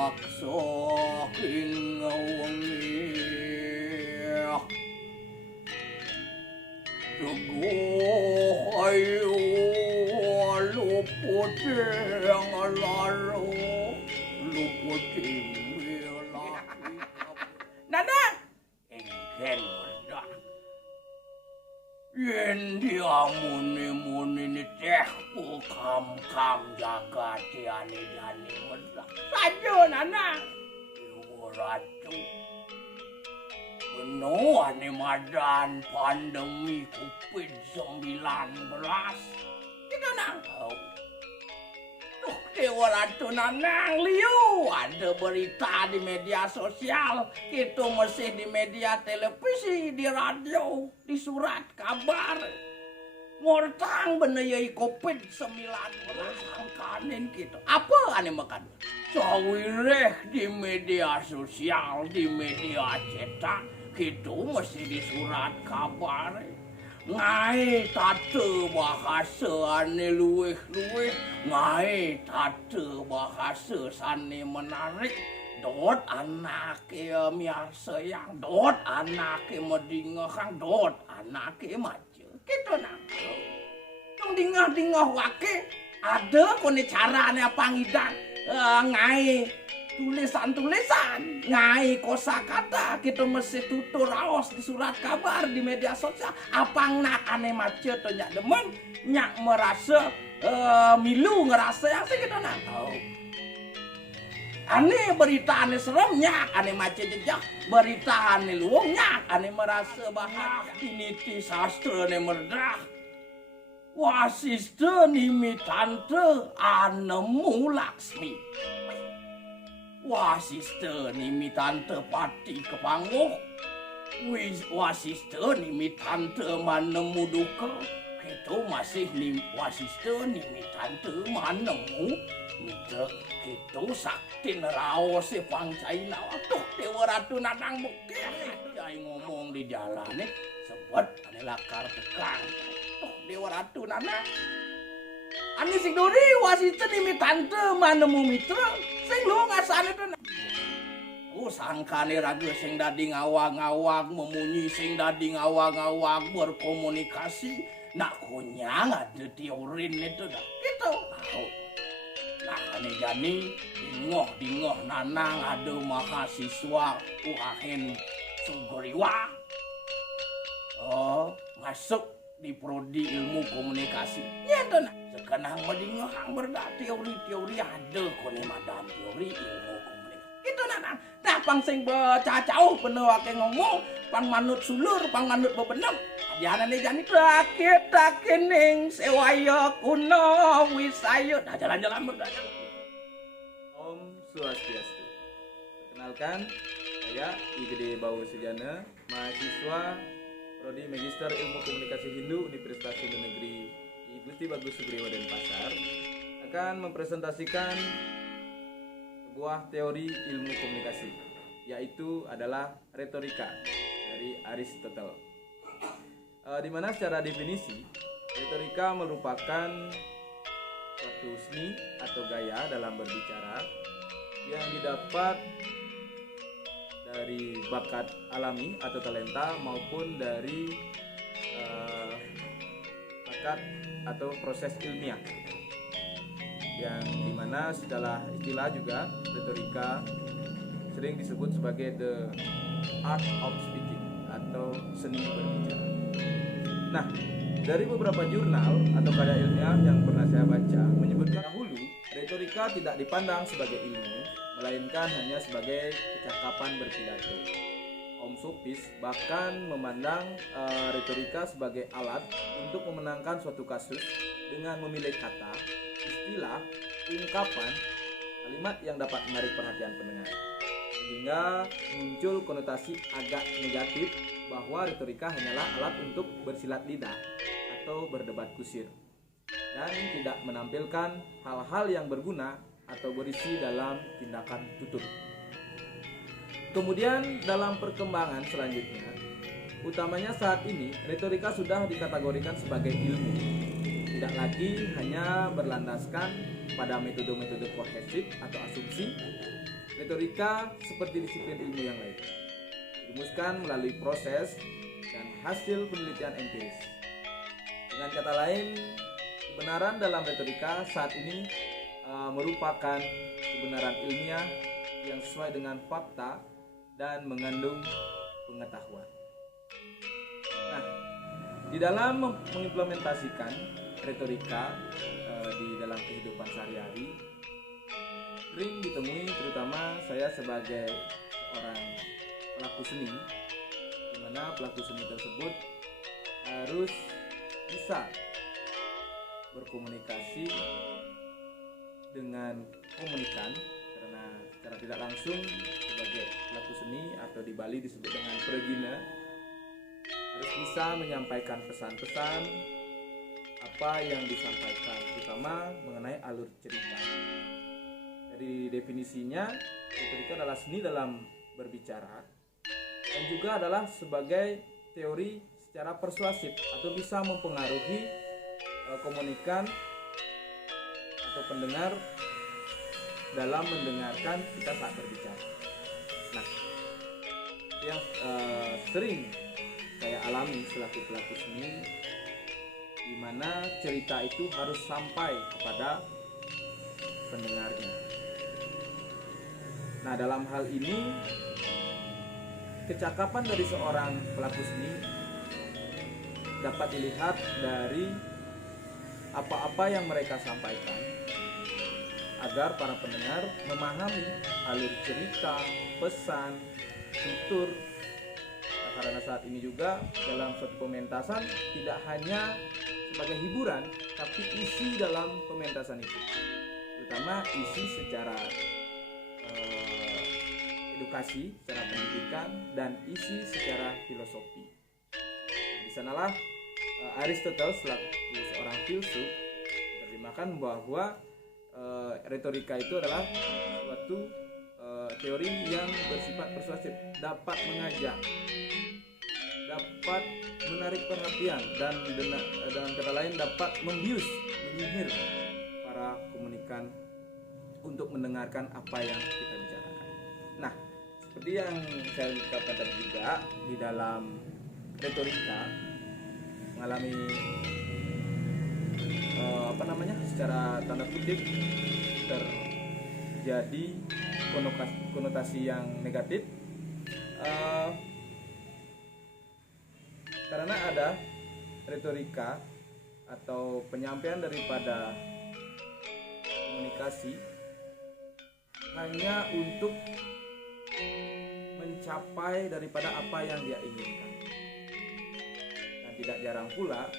maksa ing wengi Teguh ayu luput yang lalu luput laki Nanang engken werdah yen dia muni-muni ni teh kam jaga tiane jani werdah saja Nanang Ibu Ratu Ane madan pandemi COVID-19 kita nang tuh Dewa Ratu Nanang liu ada berita di media sosial itu masih di media televisi di radio di surat kabar ngortang benayai COVID-19 kanin gitu apa ane makan sawireh di media sosial di media cetak gitu mesti di surat kabar ngai tate bahasa ane luweh ngai tate bahasa sane menarik dot anake miasa yang dot anake medingahang dot anake mace gitu nang tong dingah wake ada kone carane pangidang ngai tulisan ngai kosakata kita mesti tutur raos di surat kabar di media sosial apang nak ane macet atau nyak demen nyak merasa milu ngerasa yang sih kita nak tahu ane berita ane serem nyak ane macet jejak berita ane luang nyak ane merasa bahwa ini ti sastra ane merdah wasiste nimi tante anemu Laksmi wasiste nimi tante pati kepangguh wasiste nimi tante manemu duka itu masih wasiste nimi tante manemu mitra itu sakti nerao si pangcaina tuh Dewa Ratu Nanang bukir jai ngomong di jalan nih sebut ane lakar tekang tuh Dewa Ratu Nanang Ani sing duri wasite nimi tante manemu mitra sing lu ngasane tuh. Sangkane raga sing dadi ngawang-ngawang memunyi sing dadi ngawang-ngawang berkomunikasi nak kunyang ada teorin itu dah. Gitu. Nah, ane jani dingoh Nanang ada mahasiswa UAN Sugoriwa. Masuk di prodi ilmu komunikasi. Ya tuh nah. Sekarang madingahang berda teori-teori ada kone madan teori ilmu komunikasi. Itu Nanang. Dah pang sing becacau bener wake ngomong, pang manut sulur, pang manut bebenam. Janane jani takit ning sewaya kuno wisaya. Dah jalan-jalan berda. Om Swastiastu. Perkenalkan, saya I Gede Bau Sujana, mahasiswa Prodi Magister Ilmu Komunikasi Hindu Universitas Hindu Negeri I Gusti Bagus Sugriwa Denpasar akan mempresentasikan sebuah teori ilmu komunikasi, yaitu adalah retorika dari Aristotle. Di mana secara definisi retorika merupakan suatu seni atau gaya dalam berbicara yang didapat dari bakat alami atau talenta maupun dari bakat atau proses ilmiah, yang dimana secara istilah juga retorika sering disebut sebagai the art of speaking atau seni berbicara. Nah, dari beberapa jurnal atau karya ilmiah yang pernah saya baca menyebutkan dahulu retorika tidak dipandang sebagai ilmu, melainkan hanya sebagai kecakapan berpidato. Om Sopis bahkan memandang retorika sebagai alat untuk memenangkan suatu kasus dengan memilih kata, istilah, ungkapan, kalimat yang dapat menarik perhatian pendengar. Sehingga muncul konotasi agak negatif bahwa retorika hanyalah alat untuk bersilat lidah atau berdebat kusir dan tidak menampilkan hal-hal yang berguna atau berisi dalam tindakan tutur. Kemudian dalam perkembangan selanjutnya, utamanya saat ini retorika sudah dikategorikan sebagai ilmu, tidak lagi hanya berlandaskan pada metode-metode kohesif atau asumsi. Retorika seperti disiplin ilmu yang lain dirumuskan melalui proses dan hasil penelitian empiris. Dengan kata lain, kebenaran dalam retorika saat ini merupakan kebenaran ilmiah yang sesuai dengan fakta dan mengandung pengetahuan. Nah, di dalam mengimplementasikan retorika di dalam kehidupan sehari-hari, sering ditemui, terutama saya sebagai orang pelaku seni, di mana pelaku seni tersebut harus bisa berkomunikasi dengan komunikan, karena secara tidak langsung sebagai pelaku seni atau di Bali disebut dengan pregina, harus bisa menyampaikan pesan-pesan apa yang disampaikan, terutama mengenai alur cerita. Dari definisinya, retorika adalah seni dalam berbicara dan juga adalah sebagai teori secara persuasif atau bisa mempengaruhi komunikan atau pendengar dalam mendengarkan kita saat berbicara. Nah, yang sering saya alami selaku pelaku seni, di mana cerita itu harus sampai kepada pendengarnya. Nah, dalam hal ini kecakapan dari seorang pelaku seni dapat dilihat dari apa-apa yang mereka sampaikan agar para pendengar memahami alur cerita, pesan, tutur. Nah, karena saat ini juga dalam suatu pementasan tidak hanya sebagai hiburan, tapi isi dalam pementasan itu, terutama isi secara edukasi, secara pendidikan, dan isi secara filosofi. Di sanalah Aristoteles selaku seorang filsuf menerjemahkan bahwa retorika itu adalah suatu teori yang bersifat persuasif, dapat mengajak, dapat menarik perhatian, dan dengan kata lain dapat membius, menyihir para komunikan untuk mendengarkan apa yang kita bicarakan. Nah, seperti yang saya katakan tadi juga, di dalam retorika mengalami secara tanda kutip terjadi konotasi yang negatif karena ada retorika atau penyampaian daripada komunikasi hanya untuk mencapai daripada apa yang dia inginkan. Dan tidak jarang pula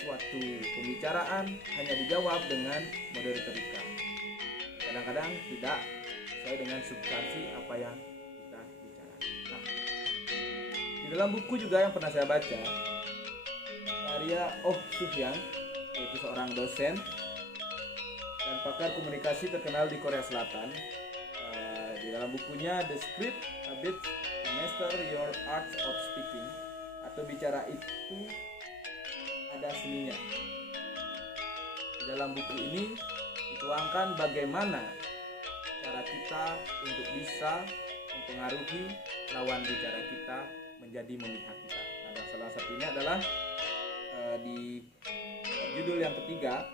suatu pembicaraan hanya dijawab dengan mode retorika. Kadang-kadang tidak sesuai dengan substansi apa yang kita bicarakan. Nah, di dalam buku juga yang pernah saya baca, karya Oh Soo-hyang, yaitu seorang dosen dan pakar komunikasi terkenal di Korea Selatan. Di dalam bukunya The Script Habits to Master Your Art of Speaking, atau bicara itu ada seninya. Di dalam buku ini dituangkan bagaimana cara kita untuk bisa mempengaruhi lawan bicara kita menjadi memihak kita. Nah, dan salah satunya adalah di judul yang ketiga,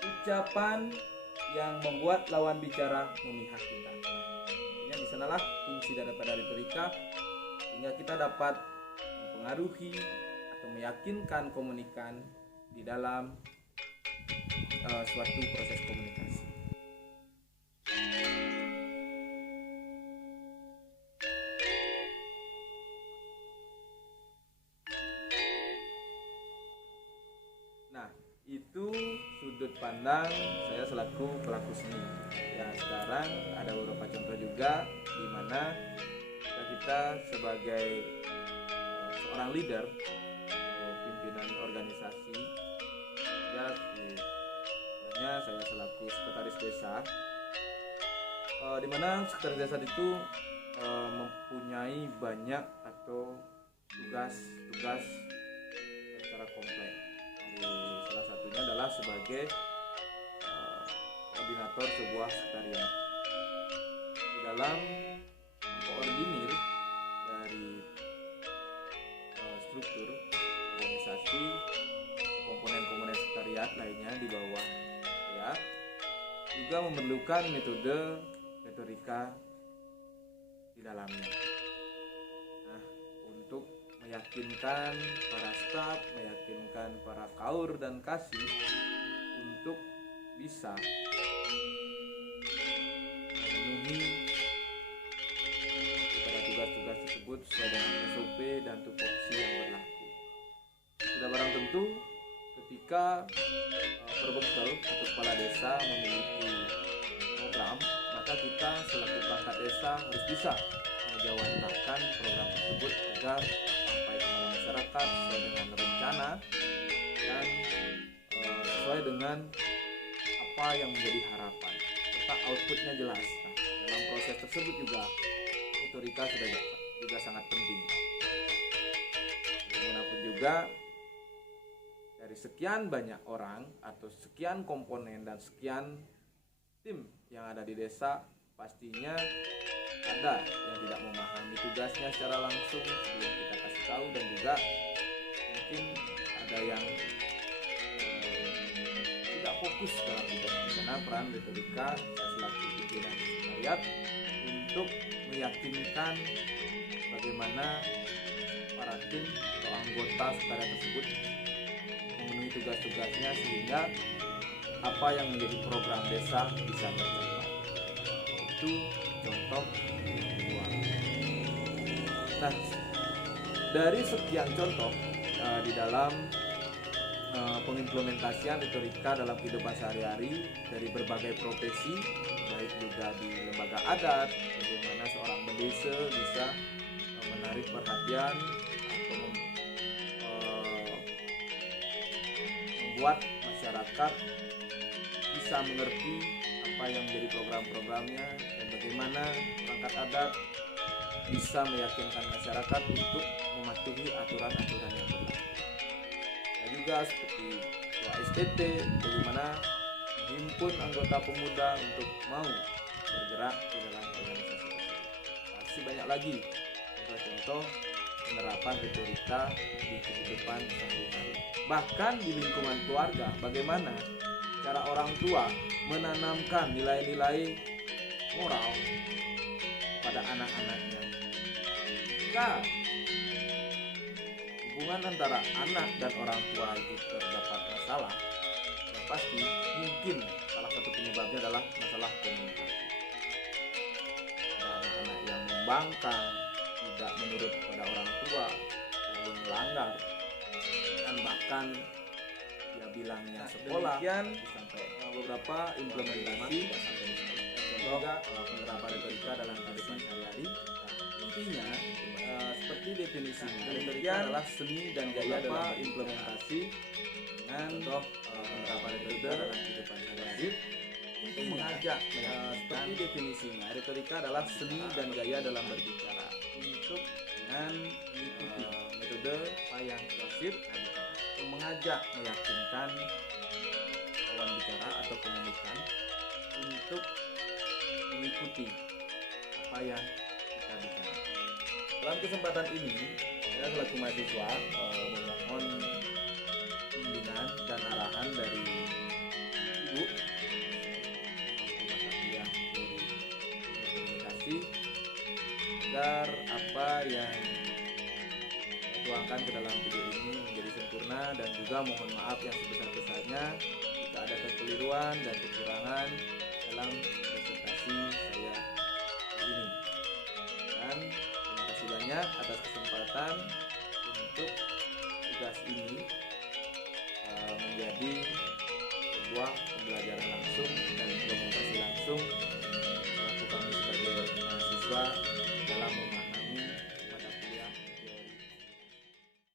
ucapan yang membuat lawan bicara memihak kita. Artinya di sanalah fungsi daripada retorika, sehingga kita dapat mempengaruhi atau meyakinkan komunikan di dalam suatu proses komunikasi. Nah, itu sudut pandang saya selaku pelaku seni. Ya, sekarang ada beberapa contoh juga di mana kita sebagai seorang leader atau pimpinan organisasi, ya sebenarnya saya selaku sekretaris desa, di mana sekretaris desa itu mempunyai banyak atau tugas-tugas secara kompleks. Salah satunya adalah sebagai koordinator sebuah sekretariat. Di dalam koordinir dari struktur organisasi komponen-komponen sekretariat lainnya di bawah ya, juga memerlukan metode retorika di dalamnya. Nah, untuk meyakinkan para staf, meyakinkan para kaur dan kasih untuk bisa memenuhi pada tugas-tugas tersebut sesuai dengan SOP dan tupoksi yang berlaku. Sudah barang tentu ketika perbekal atau kepala desa memiliki program, maka kita selaku perangkat desa harus bisa menjawantahkan program tersebut agar sampai kepada masyarakat sesuai dengan rencana dan sesuai dengan apa yang menjadi harapan serta outputnya jelas. Nah, dalam proses tersebut juga retorika juga sangat penting. Bagaimanapun juga dari sekian banyak orang atau sekian komponen dan sekian tim yang ada di desa, pastinya ada yang tidak memahami tugasnya secara langsung sebelum kita kasih tahu, dan juga mungkin ada yang tidak fokus dalam tugas. Di sana peran retorika saya selaku pimpinan sekretariat untuk meyakinkan bagaimana para tim atau anggota sekretariat tersebut memenuhi tugas-tugasnya sehingga apa yang menjadi program desa bisa tercapai. Itu contoh kedua. Nah, dari sekian contoh di dalam pengimplementasian retorika dalam kehidupan sehari-hari dari berbagai profesi, baik juga di lembaga adat, bagaimana seorang bendesa bisa menarik perhatian atau membuat masyarakat bisa mengerti apa yang menjadi program-programnya, dan bagaimana perangkat adat bisa meyakinkan masyarakat untuk mematuhi aturan-aturan yang berlaku. Dan juga seperti STT, bagaimana menghimpun anggota pemuda untuk mau bergerak di dalam organisasi tersebut. Masih banyak lagi contoh-contoh penerapan retorika di kehidupan sehari-hari. Bahkan di lingkungan keluarga, bagaimana cara orang tua menanamkan nilai-nilai moral pada anak-anaknya. Jika hubungan antara anak dan orang tua itu terdapat masalah, yang pasti mungkin salah satu penyebabnya adalah masalah komunikasi. Ada anak-anak yang membangkang, tidak menurut pada orang tua, lalu melanggar, dan bahkan dia bilangnya sekolah. Demikian sampai beberapa implementasi juga penerapan retorika dalam kehidupan sehari-hari. Intinya seperti definisinya, retorika adalah seni dan gaya dalam implementasi dengan penerapan retorika dalam kehidupan sehari-hari. Mengajak seperti definisinya, retorika adalah seni dan gaya dalam berbicara untuk dengan mengikuti metode yang persuasif, mengajak meyakinkan lawan bicara atau komunikan untuk mengikuti apa yang kita bicara. Dalam kesempatan ini, saya selaku mahasiswa memohon bimbingan dan arahan dari Ibu Kuliah Komunikasi agar apa yang tuangkan ke dalam video ini menjadi sempurna, dan juga mohon maaf yang sebesar-besarnya jika ada kekeliruan dan kekurangan dalam presentasi saya ini. Dan terima kasih banyak atas kesempatan untuk tugas ini menjadi sebuah